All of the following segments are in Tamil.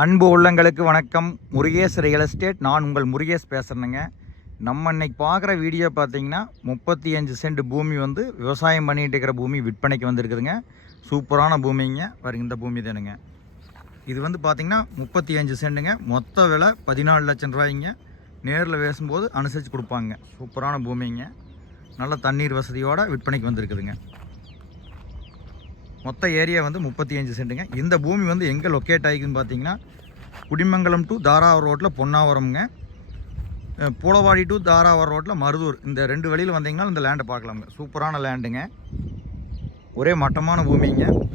அன்பு உள்ளங்களுக்கு வணக்கம். Murugesh real estate. நான் உங்கள் முருகேஷ் பேசுகிறேங்க நம்ம இன்னைக்கு பார்க்குற வீடியோ பார்த்தீங்கன்னா முப்பத்தி அஞ்சு சென்ட் பூமி வந்து விவசாயம் பண்ணிகிட்டு இருக்கிற பூமி விற்பனைக்கு வந்திருக்குதுங்க. சூப்பரான பூமிங்க. பாருங்க இந்த பூமி தானுங்க. இது வந்து பார்த்திங்கன்னா முப்பத்தி அஞ்சு சென்ட்டுங்க. மொத்த விலை பதினாலு லட்சம் ரூபாய்ங்க. நேரில் பேசும்போது அனுசரித்து கொடுப்பாங்க. சூப்பரான பூமிங்க. நல்ல தண்ணீர் வசதியோடு விற்பனைக்கு வந்திருக்குதுங்க. மொத்த ஏரியா வந்து முப்பத்தி அஞ்சு சென்ட்டுங்க. இந்த பூமி வந்து எங்கே லொக்கேட் ஆகிக்குன்னு பார்த்தீங்கன்னா குடிமங்கலம் டு தாராவரம் ரோட்டில் பொன்னாவரம்ங்க. அஹ் பூளவாடி டு தாராவரம் ரோட்டில் மருதூர். இந்த ரெண்டு வழியில் வந்தீங்கன்னா இந்த லேண்டை பார்க்கலாங்க சூப்பரான லேண்டுங்க ஒரே மட்டமான பூமிங்க.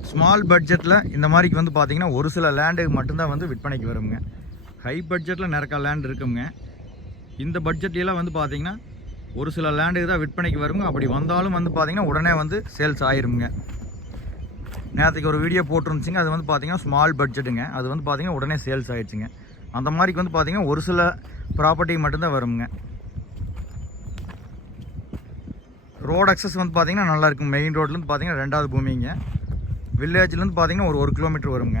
ஸ்மால் பட்ஜெட்டில் இந்த மாதிரிக்கு வந்து பார்த்தீங்கன்னா ஒரு சில லேண்டுக்கு மட்டும்தான் வந்து விற்பனைக்கு வருங்க. ஹை பட்ஜெட்டில் நிறைய லேண்ட் இருக்குங்க. இந்த பட்ஜெட்லாம் வந்து பார்த்திங்கன்னா ஒரு சில லேண்டுக்கு தான் விற்பனைக்கு வருங்க. அப்படி வந்தாலும் வந்து பார்த்தீங்கன்னா உடனே வந்து சேல்ஸ் ஆயிருங்க நேற்றுக்கு ஒரு வீடியோ போட்டுருந்துச்சிங்க. அது வந்து பார்த்தீங்கன்னா ஸ்மால் பட்ஜெட்டுங்க அது வந்து பார்த்தீங்கன்னா உடனே சேல்ஸ் ஆயிடுச்சுங்க. அந்த மாதிரிக்கு வந்து பார்த்தீங்கன்னா ஒரு சில ப்ராப்பர்ட்டி மட்டும்தான் வருங்க. ரோடு அக்சஸ் வந்து பார்த்தீங்கன்னா நல்லா இருக்கும். மெயின் ரோட்லேருந்து பார்த்தீங்கன்னா ரெண்டாவது பூமிங்க. வில்லேஜ்லேருந்து பார்த்தீங்கன்னா ஒரு ஒரு கிலோமீட்டர் வருங்க.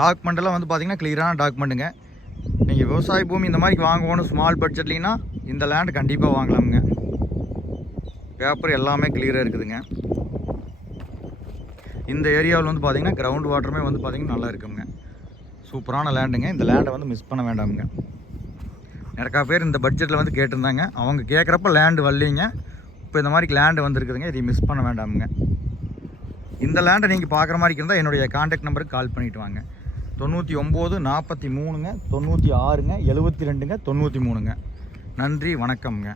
டாக்குமெண்ட்டெல்லாம் வந்து பார்த்தீங்கன்னா கிளியரான டாக்குமெண்ட்டுங்க நீங்கள் விவசாய பூமி இந்த மாதிரி வாங்கணும் ஸ்மால் பட்ஜெட்லினா இந்த லேண்ட் கண்டிப்பாக வாங்கலாமுங்க. பேப்பர் எல்லாமே கிளியராக இருக்குதுங்க. இந்த ஏரியாவில் வந்து பார்த்தீங்கன்னா கிரவுண்ட் வாட்டருமே வந்து பார்த்தீங்கன்னா நல்லா இருக்குங்க. சூப்பரான லேண்டுங்க இந்த லேண்டை வந்து மிஸ் பண்ண வேண்டாமுங்க. நிறையா பேர் இந்த பட்ஜெட்டில் வந்து கேட்டிருந்தாங்க. அவங்க கேட்குறப்ப லேண்டு வரலீங்க. இப்போ இந்த மாதிரி லேண்டு வந்திருக்குதுங்க. இதை மிஸ் பண்ண வேண்டாமுங்க. இந்த லேண்டை நீங்கள் பார்க்குற மாதிரி இருந்தால் என்னுடைய காண்டாக்ட் நம்பருக்கு கால் பண்ணிவிட்டு வாங்க. தொண்ணூற்றி ஒம்பது நாற்பத்தி மூணுங்க தொண்ணூற்றி ஆறுங்க எழுபத்தி ரெண்டுங்க தொண்ணூற்றி மூணுங்க. நன்றி வணக்கம்ங்க.